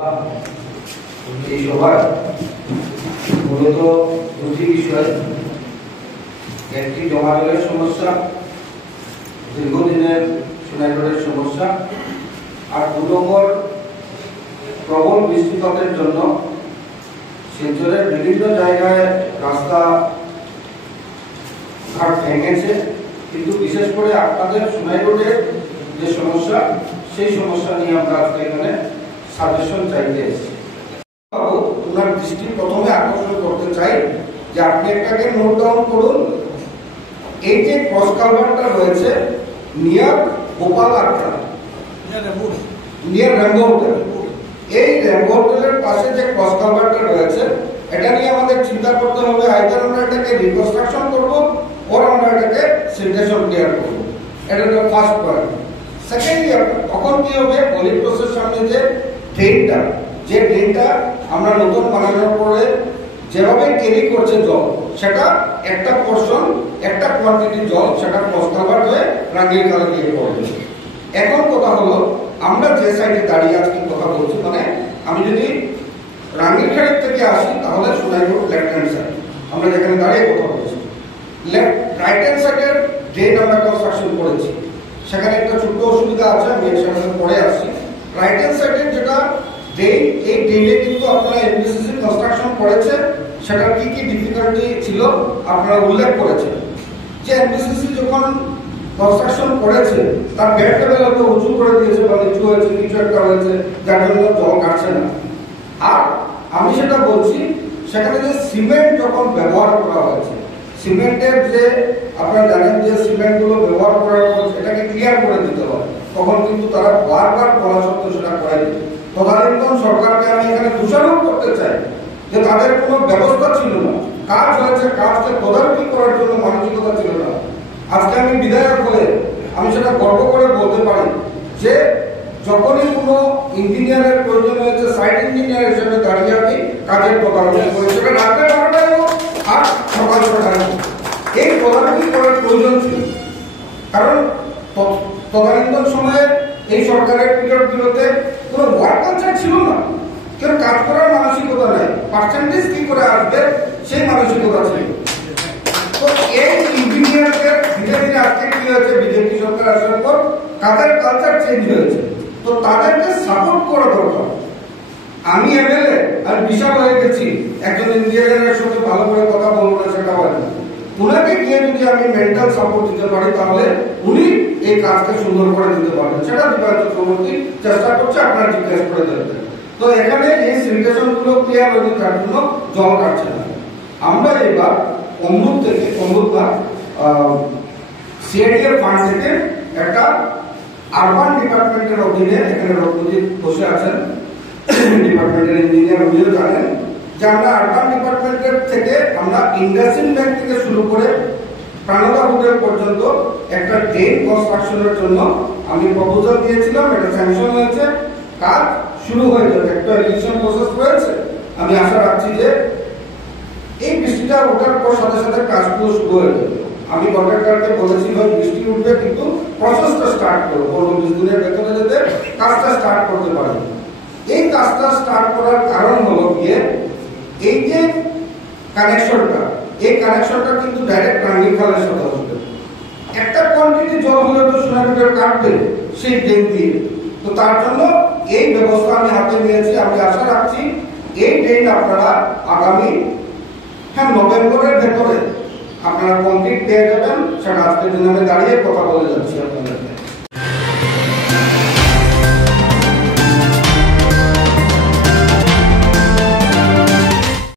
এই সভায় মূলত দুটি বিষয়, একটি জমা জলের সমস্যা, দীর্ঘদিনের সোনাইগড়ের সমস্যা, আর 2 নম্বর প্রবল বৃষ্টিপাতের জন্য শিলচরের বিভিন্ন জায়গায় রাস্তা ঘাট ভেঙেছে, কিন্তু বিশেষ করে আপনাদের সোনাইগড়ের যে সমস্যা সেই সমস্যা নিয়ে আমরা আজকে এখানে সাজেশন চাইতে এসেছি। ওনার দৃষ্টি প্রথমে আকর্ষণ করতে চাই যে আপনি একটাকে নোট ডাউন করুন। এই যে ক্রস কালভার্টটা রয়েছে নিয়ার গোপাল আখড়া, নিয়ার রেমবো হোটেল, এই রেমবো হোটেলের পাশে যে ক্রস কালভার্টটা রয়েছে এটা নিয়ে আমাদের চিন্তা করতে হবে, আইদার আমরা এটাকে রিকনস্ট্রাকশন করবো ওর আমরা এটাকে সিনটেশন ক্লিয়ার করবো। এটা হলো ফার্স্ট পয়েন্ট। সেকেন্ডলি তখন কি হবে, গলি ক্রসের সামনে যে ড্রেনটা আমরা নতুন বানানোর পরে যেভাবে ক্যারি করছে জল, সেটা একটা পোর্শন একটা কোয়ান্টিটি জল সেটা ক্রস কালভার্ট হয়ে রাঙ্গির খালে গিয়ে পড়বে। এখন কথা হলো আমরা যে সাইডে দাঁড়িয়ে আজকে কথা বলছি, মানে আমি যদি রাঙ্গির খালের থেকে আসি তাহলে সোনাইগড় লেফট হ্যান্ড সাইড, আমরা যেখানে দাঁড়িয়ে কথা বলছি রাইট হ্যান্ড সাইডের ড্রেন আমরা কনস্ট্রাকশন করেছি। সেখানে একটা ছোট্ট অসুবিধা আছে, আমি সেখানে পরে আসছি। রাইট হ্যান্ড সাইডের যেটা ড্রেন, এই ড্রেনে কিন্তু আপনারা এমবিসিসি কনস্ট্রাকশন করেছে, সেটার কি কি ডিফিকাল্টি ছিল আপনারা উল্লেখ করেছেন। যে এমবিসিসি যখন কনস্ট্রাকশন করেছে তার বেড লেভেল হয়তো উঁচু করে দিয়েছে বা নিচু হয়েছে, কিছু একটা হয়েছে যার জন্য জল কাটছে না। আর আমি সেটা বলছি, সেখানে যে সিমেন্ট যখন ব্যবহার করা হয়েছে, সিমেন্টের যে আপনারা জানেন যে সিমেন্টগুলো ব্যবহার করার পর এটাকে ক্লিয়ার করে দিতে হয়, তখন কিন্তু তারা বারবার বলা সত্ত্বেও সেটা করে দিত। তদানীন্তন সরকারকে আমি এখানে দোষারোপ করতে চাই যে তাদের কোনো ব্যবস্থা ছিল না, কাজ হয়েছে কাজকে তদারকি করার জন্য মানসিকতা ছিল না। আজকে আমি বিধায়ক হয়ে আমি সেটা গর্ব করে বলতে পারি যে যখনই কোনো ইঞ্জিনিয়ারের প্রয়োজন হয়েছে, সাইট ইঞ্জিনিয়ার হিসেবে দাঁড়িয়ে আমি কাজের তদারকি করি, সেটা রাত্রে 12টায় হোক আর সকাল 6টায় হোক। এই তদারকি করার প্রয়োজন ছিল, কারণ তদানীন্তন সময়ে এই সরকারের পিরিয়ডগুলোতে কোনো ওয়ার্ক কালচার ছিল না, কেউ কাজ করার মানসিকতা নেই, পার্সেন্টেজ কি করে আসবে সেই মানসিকতা ছিল। তো এই ইঞ্জিনিয়ারদের ধীরে ধীরে আজকে কি হয়েছে, বিজেপি সরকার আসার পর কাজের কালচার চেঞ্জ হয়েছে, তো তাদেরকে সাপোর্ট করা দরকার। আমি এমএলএ, আমি বিশাল হয়ে গেছি, একজন ইঞ্জিনিয়ারের সাথে ভালো করে কথা বলবো না সেটা হয় না। উনাকে গিয়ে যদি আমি মেন্টাল সাপোর্ট দিতে পারি তাহলে উনি এই কাজকে সুন্দর করে দিতে পারবেন। সেটা বিভাগ চক্রবর্তী চেষ্টা করছে, আপনারা জিজ্ঞেস করে দেবেন। তো এখানে এই সিনটেশন গুলো ক্লিয়ার হয়ে যাওয়ার জন্য জল কাটছে না। আমরা এবার অমৃত সিআইডিএফ ফান্ড থেকে একটা আরবান ডিপার্টমেন্টের অধীনে, এখানে রঘুজিৎ বসে আছেন ডিপার্টমেন্টের ইঞ্জিনিয়ার, উনিও জানেন যে আমরা আরবান ডিপার্টমেন্টের থেকে আমরা ইন্ডাসিন ব্যাংক থেকে শুরু করে প্রাণদা হোটেল পর্যন্ত একটা ড্রেন কনস্ট্রাকশনের জন্য আমি প্রপোজাল দিয়েছিলাম, এটা স্যাংশন হয়েছে, কাজ শুরু হয়ে যাবে। একটা ইলেকশন প্রসেস রয়েছে, আমি আশা রাখছি যে এই বৃষ্টিটা ওঠার পর সাথে সাথে কাজগুলো শুরু হয়ে যাবে। আমি কন্ট্রাক্টরকে বলেছি ভাই বৃষ্টি উঠবে কিন্তু প্রসেসটা স্টার্ট করো, 15-20 দিনের ভেতরে যাতে কাজটা স্টার্ট করতে পারে। এই কাজটা স্টার্ট করার কারণ হলো গিয়ে এই যে কানেকশনটা, এই কানেকশনটা কিন্তু ডাইরেক্ট রাঙ্গির খালের সাথে আসবে। একটা কোয়ান্টিটি জল হলে তো সোনাইগড় কাটবে সেই ড্রেন দিয়ে, তো তার জন্য এই ব্যবস্থা আমি হাতে নিয়েছি। আমি আশা রাখছি এই ড্রেন আপনারা আগামী নভেম্বরের ভেতরে আপনারা কমপ্লিট পেয়ে যাবেন। সেটা আজকের দিনে আমি দাঁড়িয়ে কথা বলে যাচ্ছি আপনাদের।